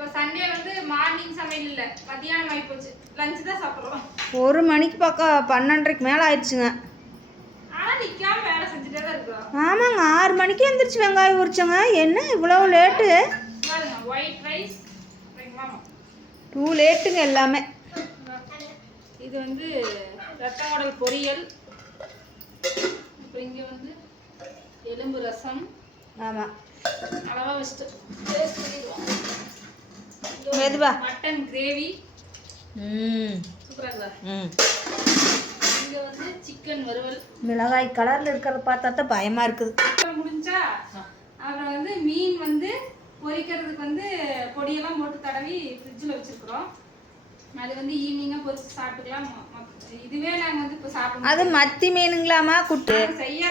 இப்போ சண்டே வந்து மார்னிங் சமையல் இல்லை, மத்தியானம் ஆகி போச்சு. லஞ்சு தான் சாப்பிட்றோம். 1 மணிக்கு பக்கம் 12:30க்கு மேலே ஆயிடுச்சுங்க. ஆனால் நிற்காம வேலை செஞ்சுட்டே தான் இருக்கிறோம். ஆமாங்க, 6 மணிக்கு எழுந்திரிச்சு வெங்காயம் உரிச்சோங்க. என்ன இவ்வளோ லேட்டு? பாருங்க, ஒயிட் ரைஸ் டூ லேட்டுங்க எல்லாமே. இது வந்து ரத்தங்குடல் பொரியல். அப்புறம் இங்கே வந்து எலும்பு ரசம். ஆமாம், அளவாக வச்சுட்டு டேஸ்ட் பண்ணிடுவோம். மெதுவா மட்டன் கிரேவி. சூப்பராக இருக்குதா? இங்கே வந்து சிக்கன் வறுவல். மிளகாய் கலரில் இருக்கிறத பார்த்தா தான் பயமாக இருக்குது. முடிஞ்சா அப்புறம் வந்து மீன் வந்து பொரிக்கிறதுக்கு வந்து பொடியெல்லாம் போட்டு தடவி ஃப்ரிட்ஜில் வச்சுருக்குறோம். அது வந்து ஈவினிங்காக பொரிச்சு சாப்பிட்டுக்கலாம். இதுவே நாங்கள் வந்து இப்போ சாப்பிடுவோம். அது மத்தி மீனுங்களாம்மா? குட்டு செய்ய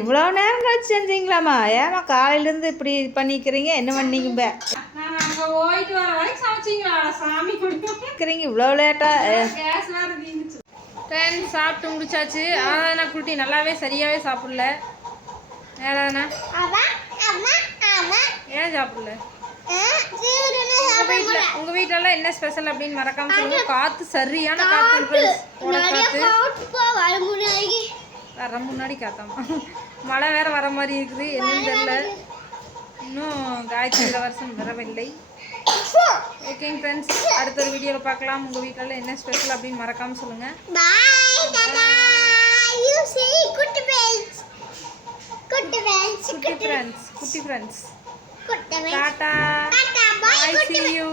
இவ்வளோ நேரம் கழிச்சு செஞ்சீங்களாம்மா? ஏமா காலையிலேருந்து இப்படி பண்ணிக்கிறீங்க? என்ன பண்ணீங்க? நான் அங்கே போயிட்டு வர வரைக்கும் சமைச்சிங்களா? சாமி குடிக்கிறீங்க இவ்வளோ லேட்டாக? கேஸ் வேறு தீர்ந்துச்சு. சாப்பிட்டு முடிச்சாச்சு. ஆனால் நான் குட்டி நல்லாவே சரியாகவே சாப்பிடல. ஏதாண்ணா ஏன் சாப்பிடல? உங்க வீட்டுல என்ன ஸ்பெஷல் அப்படின்னு மறக்காம சொல்லுங்க. காத்து சரியான காத்து, வர முன்னாடி காத்தாமா. மழை வேற வர மாதிரி இருக்குது. என்னன்னு தெரியல, இன்னும் காய்ச்சி வருஷம் வரவில்லை. ஓகேங்க ஃப்ரெண்ட்ஸ், அடுத்த ஒரு வீடியோவில் பார்க்கலாம். உங்கள் வீட்டில் என்ன ஸ்பெஷல் அப்படின்னு மறக்காமல் சொல்லுங்கள். குட்டி friends Tata, bye, see you.